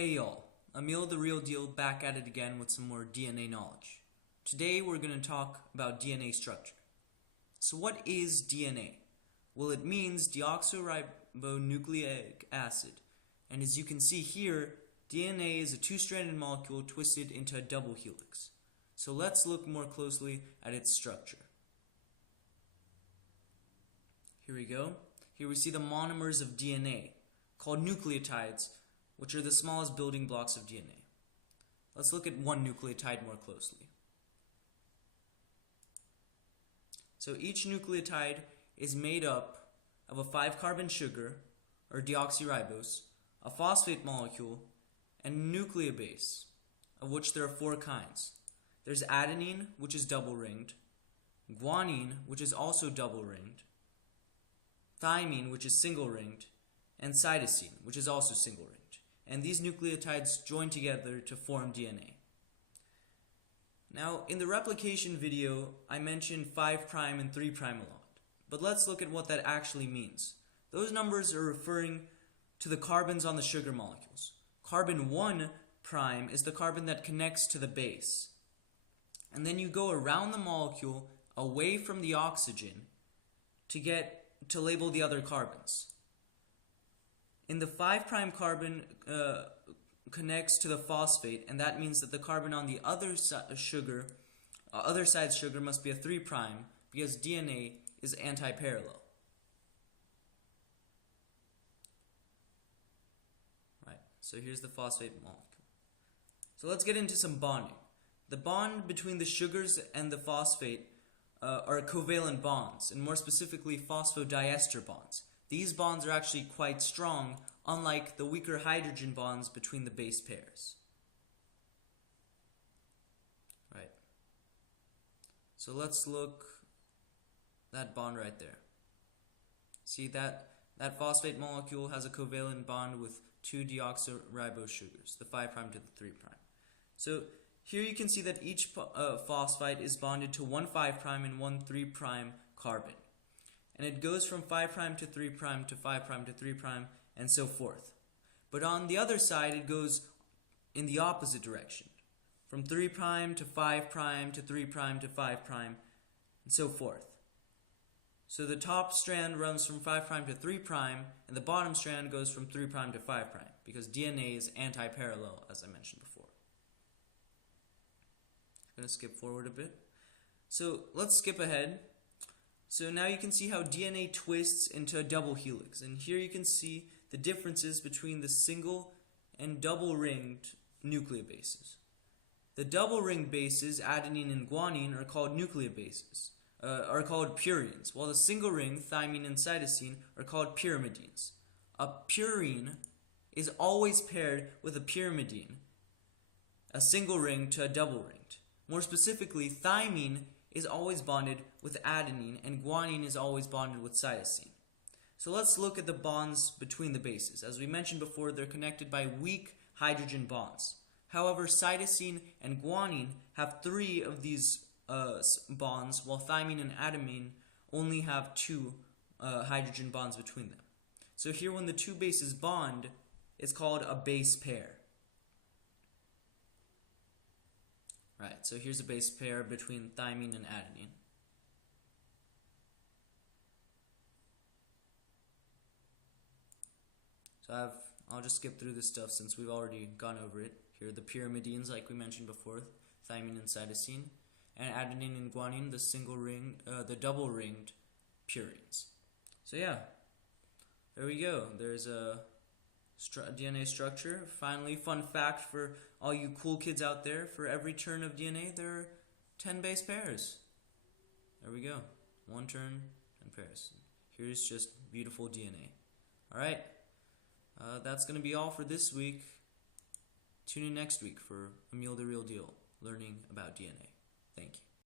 Hey y'all, Emil the Real Deal back at it again with some more DNA knowledge. Today we're going to talk about DNA structure. So what is DNA? Well, it means deoxyribonucleic acid. And as you can see here, DNA is a two-stranded molecule twisted into a double helix. So let's look more closely at its structure. Here we go. Here we see the monomers of DNA, called nucleotides, which are the smallest building blocks of DNA. Let's look at one nucleotide more closely. So each nucleotide is made up of a 5-carbon sugar, or deoxyribose, a phosphate molecule, and a nucleobase, of which there are 4 kinds. There's adenine, which is double-ringed, guanine, which is also double-ringed, thymine, which is single-ringed, and cytosine, which is also single-ringed. And these nucleotides join together to form DNA. Now, in the replication video, I mentioned 5' and 3' a lot, but let's look at what that actually means. Those numbers are referring to the carbons on the sugar molecules. Carbon 1' is the carbon that connects to the base. And then you go around the molecule away from the oxygen to label the other carbons. In the 5' carbon connects to the phosphate, and that means that the carbon on the other side's sugar must be a 3' because DNA is anti-parallel. Right, so here's the phosphate molecule. So let's get into some bonding. The bond between the sugars and the phosphate are covalent bonds, and more specifically phosphodiester bonds. These bonds are actually quite strong, unlike the weaker hydrogen bonds between the base pairs. Right. So let's look that bond right there. See that phosphate molecule has a covalent bond with 2 deoxyribose sugars, the 5' to the 3'. So here you can see that each phosphate is bonded to 1 5' and 1 3' carbon. And it goes from 5' to 3' to 5' to 3', and so forth. But on the other side, it goes in the opposite direction, from 3' to 5' to 3' to 5', and so forth. So the top strand runs from 5' to 3', and the bottom strand goes from 3' to 5', because DNA is anti-parallel, as I mentioned before. I'm going to skip forward a bit. So let's skip ahead. So now you can see how DNA twists into a double helix, and here you can see the differences between the single and double-ringed nucleobases. The double-ringed bases, adenine and guanine, are called nucleobases, are called purines, while the single-ringed, thymine and cytosine, are called pyrimidines. A purine is always paired with a pyrimidine, a single ring to a double-ringed. More specifically, thymine is always bonded with adenine, and guanine is always bonded with cytosine. So let's look at the bonds between the bases. As we mentioned before, they're connected by weak hydrogen bonds. However, cytosine and guanine have 3 of these bonds, while thymine and adenine only have 2 hydrogen bonds between them. So here, when the 2 bases bond, it's called a base pair. Right, so here's a base pair between thymine and adenine. So I'll just skip through this stuff since we've already gone over it. Here are the pyrimidines, like we mentioned before, thymine and cytosine, and adenine and guanine, the double-ringed purines. So yeah, there we go. There's a DNA structure. Finally, fun fact for all you cool kids out there, for every turn of DNA, there are 10 base pairs. There we go. 1 turn, 10 pairs. Here's just beautiful DNA. Alright, that's going to be all for this week. Tune in next week for Emil the Real Deal, learning about DNA. Thank you.